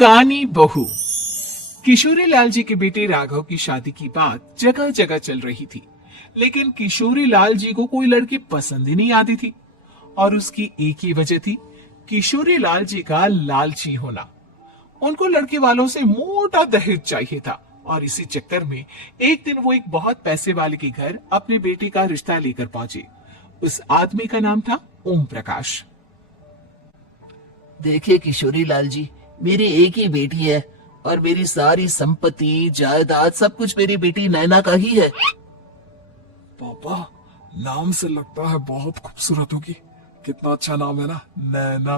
कानी बहू। किशोरी लाल जी के बेटे राघव की शादी की बात जगह जगह चल रही थी, लेकिन किशोरी लाल जी को कोई लड़की पसंद ही नहीं आती थी। और उसकी एक ही वजह थी, किशोरी लाल जी का लालची होना। उनको लड़के वालों से मोटा दहेज चाहिए था, और इसी चक्कर में एक दिन वो एक बहुत पैसे वाले के घर अपने बेटे का रिश्ता लेकर पहुंचे। उस आदमी का नाम था ओम प्रकाश। देखिए किशोरी लाल जी, मेरी एक ही बेटी है और मेरी सारी संपत्ति जायदाद सब कुछ मेरी बेटी नैना का ही है। पापा, नाम से लगता है बहुत खूबसूरत होगी। कितना अच्छा नाम है ना, नैना।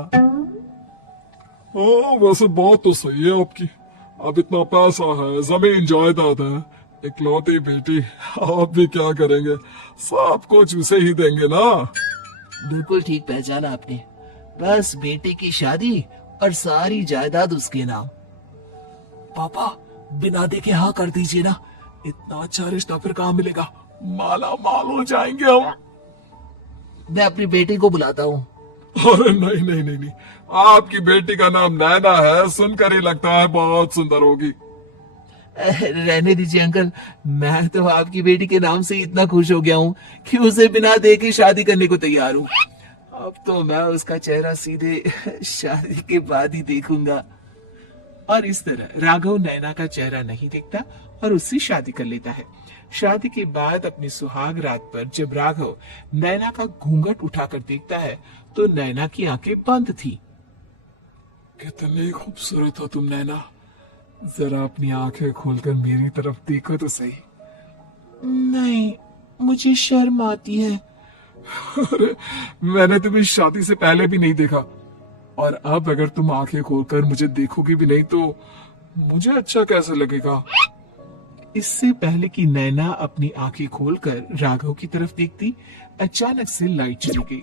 हाँ, वैसे बात तो सही है आपकी। अब इतना पैसा है, जमीन जायदाद है, इकलौती बेटी, आप भी क्या करेंगे? सब कुछ उसे ही देंगे ना। बिल्कुल ठीक पहचाना आपने। बस बेटे की शादी और सारी जायदाद उसके नाम। पापा, बिना देखे हाँ कर दीजिए ना। इतना अच्छा रिश्ता फिर कहाँ मिलेगा? माला माल हो जाएंगे हम। मैं अपनी बेटी को बुलाता हूँ। अरे नहीं नहीं नहीं नहीं, आपकी बेटी का नाम नैना है, सुनकर ही लगता है बहुत सुंदर होगी। रहने दीजिए अंकल, मैं तो आपकी बेटी के नाम से इतना खुश हो गया हूँ कि उसे बिना देखे शादी करने को तैयार हूँ। अब तो मैं उसका चेहरा सीधे शादी के बाद ही देखूंगा। और इस तरह राघव नैना का चेहरा नहीं देखता और उससे शादी कर लेता है। शादी के बाद अपनी सुहाग रात पर जब राघव नैना का घूंघट उठाकर देखता है तो नैना की आंखें बंद थी। कितनी खूबसूरत हो तुम नैना। जरा अपनी आंखें खोलकर मेरी तरफ देखो तो सही। नहीं, मुझे शर्म आती है। अरे, मैंने तुम्हें शादी से पहले भी नहीं देखा, और अब अगर तुम आंखें खोलकर मुझे देखोगी भी नहीं तो मुझे अच्छा कैसे लगेगा? इससे पहले कि नैना अपनी आंखें खोलकर राघव की तरफ देखती, अचानक से लाइट चली गई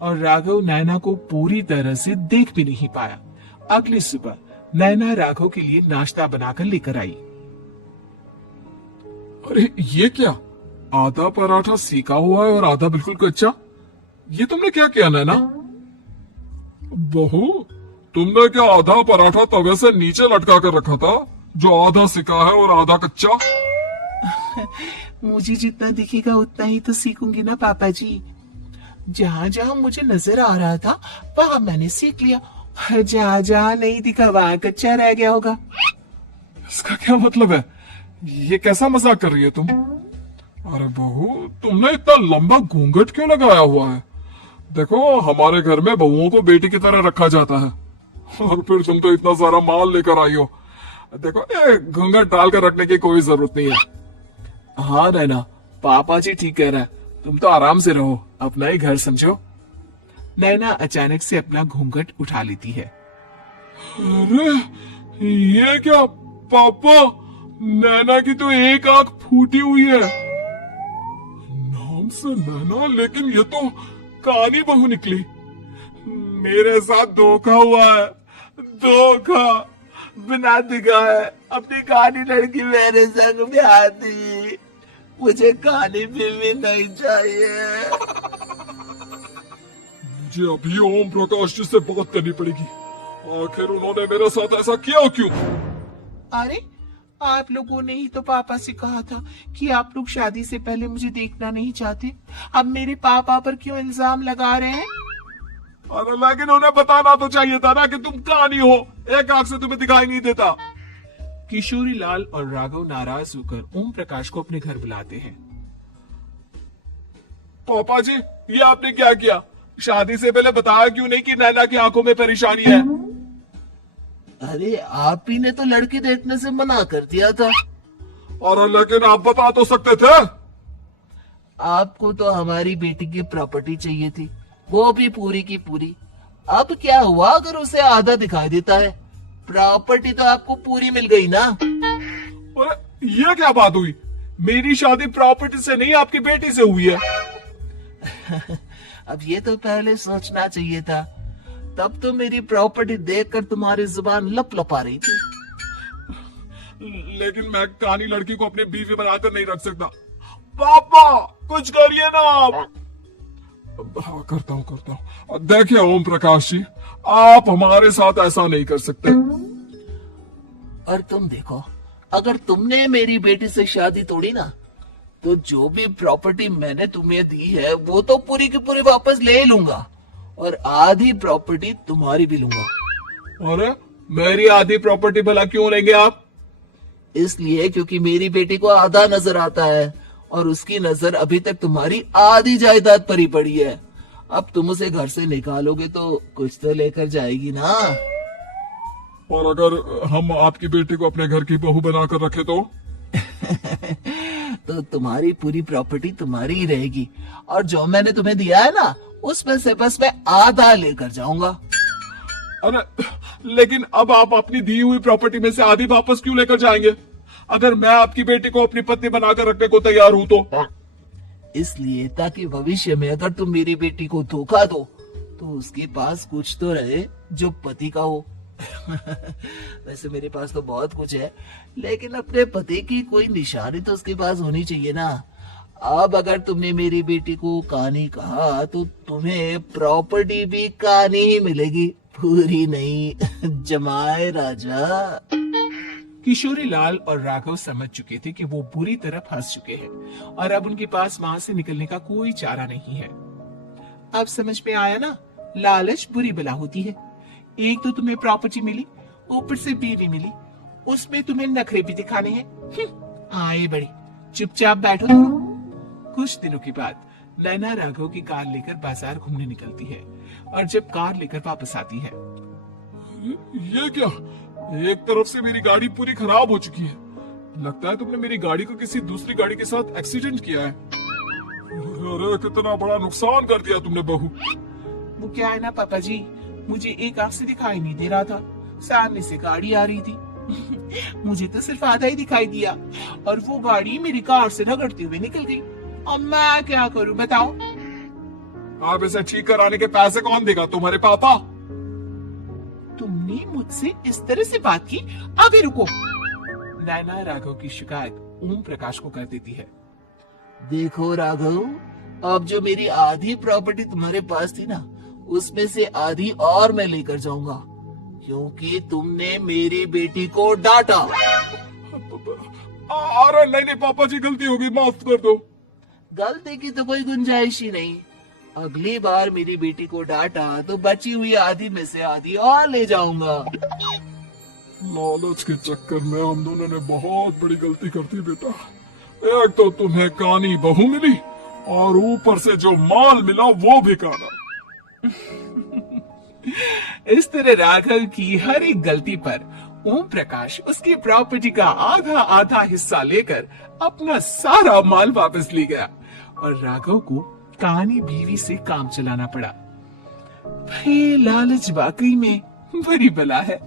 और राघव नैना को पूरी तरह से देख भी नहीं पाया। अगली सुबह नैना राघव के लिए नाश्ता बनाकर लेकर आई। अरे ये क्या? आधा पराठा सेका हुआ है और आधा बिल्कुल कच्चा। ये तुमने क्या किया नैना? बहू, तुमने क्या आधा पराठा तवे से नीचे लटका कर रखा था, जो आधा सेका है और आधा कच्चा? मुझे जितना दिखेगा उतना ही तो सीखूंगी ना पापा जी। जहाँ जहाँ मुझे नजर आ रहा था वहाँ मैंने सीख लिया, जहाँ जहाँ नहीं दिखा वहाँ कच्चा रह गया होगा। इसका क्या मतलब है? ये कैसा मजाक कर रही है तुम? अरे बहू, तुमने इतना लंबा घूंघट क्यों लगाया हुआ है? देखो, हमारे घर में बहुओं को बेटी की तरह रखा जाता है, और फिर तुम तो इतना सारा माल लेकर आई हो। देखो, ये घूंघट डालकर रखने की कोई जरूरत नहीं है। हाँ नैना, पापा जी ठीक कह रहा है, तुम तो आराम से रहो, अपना ही घर समझो। नैना अचानक से अपना घूंघट उठा लेती है। अरे ये क्या पापा, नैना की तो एक आंख फूटी हुई है। नाम से नैना, लेकिन ये तो कानी बहू निकली। मेरे साथ धोखा हुआ है, धोखा। बिना दिखाए अपनी कानी लड़की मेरे संग में आती, मुझे कानी भी नहीं चाहिए। मुझे अभी ओम प्रकाश जी से बात करनी पड़ेगी। आखिर उन्होंने मेरे साथ ऐसा किया क्यों? अरे, आप लोगों ने ही तो पापा से कहा था कि आप लोग शादी से पहले मुझे देखना नहीं चाहते। अब मेरे पापा पर क्यों इल्जाम लगा रहे हैं? अरे लेकिन उन्हें बताना तो चाहिए था ना कि तुम कानी हो, एक आंख से तुम्हें दिखाई नहीं देता। किशोरी लाल और राघव नाराज होकर ओम प्रकाश को अपने घर बुलाते हैं। पापा जी, ये आपने क्या किया? शादी से पहले बताया क्यों नहीं कि नैना की आंखों में परेशानी है? अरे आप ही ने तो लड़की देखने से मना कर दिया था। और लेकिन आप बता तो सकते थे। आपको तो हमारी बेटी की प्रॉपर्टी चाहिए थी, वो भी पूरी की पूरी। अब क्या हुआ अगर उसे आधा दिखाई देता है? प्रॉपर्टी तो आपको पूरी मिल गई ना। अरे ये क्या बात हुई? मेरी शादी प्रॉपर्टी से नहीं, आपकी बेटी से हुई है। अब ये तो पहले सोचना चाहिए था, तब तो मेरी प्रॉपर्टी देखकर तुम्हारी जुबान लप लपा रही थी। लेकिन मैं कानी लड़की को अपनी बीवी बनाकर नहीं रख सकता। पापा, कुछ करिए ना आप। हाँ, करता हूँ। देखिए ओम प्रकाश जी, आप हमारे साथ ऐसा नहीं कर सकते। और तुम देखो, अगर तुमने मेरी बेटी से शादी तोड़ी ना, तो जो भी प्रॉपर्टी मैंने तुम्हें दी है वो तो पूरी की पूरी वापस ले लूंगा, और आधी प्रॉपर्टी तुम्हारी भी लूंगा। अरे मेरी आधी प्रॉपर्टी भला क्यों लेंगे आप? इसलिए क्योंकि मेरी बेटी को आधा नजर आता है, और उसकी नजर अभी तक तुम्हारी आधी जायदाद पर ही पड़ी है। अब तुम उसे घर से निकालोगे तो कुछ तो लेकर जाएगी ना। और अगर हम आपकी बेटी को अपने घर की बहू बनाकर रखे तो? तो तुम्हारी पूरी प्रॉपर्टी तुम्हारी ही रहेगी, और जो मैंने तुम्हें दिया है ना, उसमें से बस मैं आधा लेकर जाऊंगा। अरे लेकिन अब आप अपनी दी हुई प्रॉपर्टी में से आधी वापस क्यों लेकर जाएंगे? अगर मैं आपकी बेटी को अपनी पत्नी बनाकर रखने को तैयार हूं तो? इसलिए ताकि भविष्य में अगर तुम मेरी बेटी को धोखा दो तो उसके पास कुछ तो रहे जो पति का हो। वैसे मेरे पास तो बहुत कुछ है, लेकिन अपने पति की कोई निशानी तो उसके पास होनी चाहिए ना। अब अगर तुमने मेरी बेटी को कानी कहा तो तुम्हें प्रॉपर्टी भी कानी ही मिलेगी, पूरी नहीं। जमाए राजा। किशोरी लाल और राघव समझ चुके थे कि वो बुरी तरह फंस चुके हैं और अब उनके पास वहां से निकलने का कोई चारा नहीं है। अब समझ में आया ना, लालच बुरी बला होती है। एक तो तुम्हें प्रॉपर्टी मिली, ऊपर से बीवी मिली, उसमें तुम्हें नखरे भी दिखाने हैं। आए बड़ी, चुपचाप बैठो तुम। कुछ दिनों के बाद नैना राघव की कार लेकर बाजार घूमने निकलती है और जब कार लेकर वापस आती है, ये क्या? एक तरफ से मेरी गाड़ी पूरी खराब हो चुकी है। लगता है तुमने मेरी गाड़ी को किसी दूसरी गाड़ी के साथ एक्सीडेंट किया है। अरे कितना बड़ा नुकसान कर दिया तुमने बहू। वो क्या है ना पापा जी, मुझे एक आंख से दिखाई नहीं दे रहा था, सामने से गाड़ी आ रही थी। मुझे तो सिर्फ आधा ही दिखाई दिया और वो गाड़ी मेरी कार से रगड़ते हुए निकल गई। अब मैं क्या करूं बताओ? आप इसे ठीक कराने के पैसे कौन देगा? तुम्हारे पापा? तुमने मुझसे इस तरह से बात की? अभी रुको। नैना राघव की शिकायत ओम प्रकाश को कर देती है। देखो राघव, अब जो मेरी आधी प्रॉपर्टी तुम्हारे पास थी ना, उसमें से आधी और मैं लेकर जाऊंगा, क्योंकि तुमने मेरी बेटी को डांटा। अरे नहीं नहीं पापा जी, गलती होगी, माफ कर दो। गलती की तो कोई गुंजाइश ही नहीं। अगली बार मेरी बेटी को डांटा तो बची हुई आधी में से आधी और ले जाऊंगा। लालच के चक्कर में हम दोनों ने बहुत बड़ी गलती कर दी बेटा। एक तो तुम्हें कानी बहू मिली और ऊपर से जो माल मिला वो भी काना। इस तरह राघव की हर एक गलती पर ओम प्रकाश उसकी प्रॉपर्टी का आधा आधा हिस्सा लेकर अपना सारा माल वापस ले गया और राघव को कानी बीवी से काम चलाना पड़ा। भाई लालच वाकई में बुरी बला है।